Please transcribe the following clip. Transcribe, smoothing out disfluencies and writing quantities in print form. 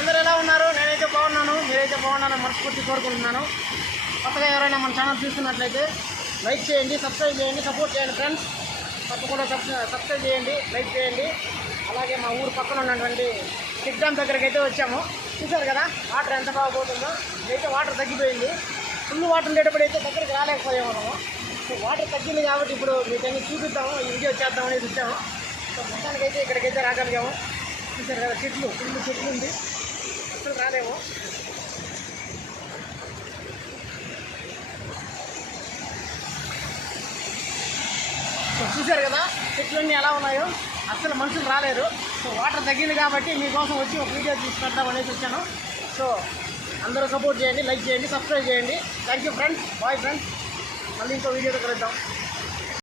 అందరూ ఎలా ఉన్నారు? నేనైతే బాగున్నాను, మీరైతే బాగున్నాను మనస్ఫూర్తి కోరుకుంటున్నాను. కొత్తగా ఎవరైనా మన ఛానల్ చూస్తున్నట్లయితే లైక్ చేయండి, సబ్స్క్రైబ్ చేయండి, సపోర్ట్ చేయండి ఫ్రెండ్స్. తప్పకుండా సబ్స్క్రైబ్ చేయండి, లైక్ చేయండి. అలాగే మా ఊరు పక్కన ఉన్నటువంటి చెక్ డ్యామ్ దగ్గరికి అయితే వచ్చాము. చూసారు కదా వాటర్ ఎంత బాగా పోతుందో. ఇదైతే వాటర్ తగ్గిపోయింది. ఫుల్ వాటర్ ఉండేటప్పుడు అయితే దగ్గరికి రాలేకపోయాము మనము. సో వాటర్ తగ్గింది కాబట్టి ఇప్పుడు మీకన్నీ చూపిద్దాము, ఈ వీడియో చేద్దామనేది వచ్చాము. సో మొత్తానికైతే ఇక్కడికైతే రాగలిగాము. చూసారు కదా ఫుల్ చెట్లు ఉంది, అసలు రాలేము. సో చూసారు కదా చెట్లన్నీ ఎలా ఉన్నాయో, అసలు మనుషులు రాలేరు. సో వాటర్ తగ్గింది కాబట్టి మీకోసం వచ్చి ఒక వీడియో తీసుకుంటాం అనేసి వచ్చాను. సో అందరూ సపోర్ట్ చేయండి, లైక్ చేయండి, సబ్స్క్రైబ్ చేయండి. Thank you friends, bye friends. మళ్ళీ ఇంకో వీడియోతో కలుద్దాం.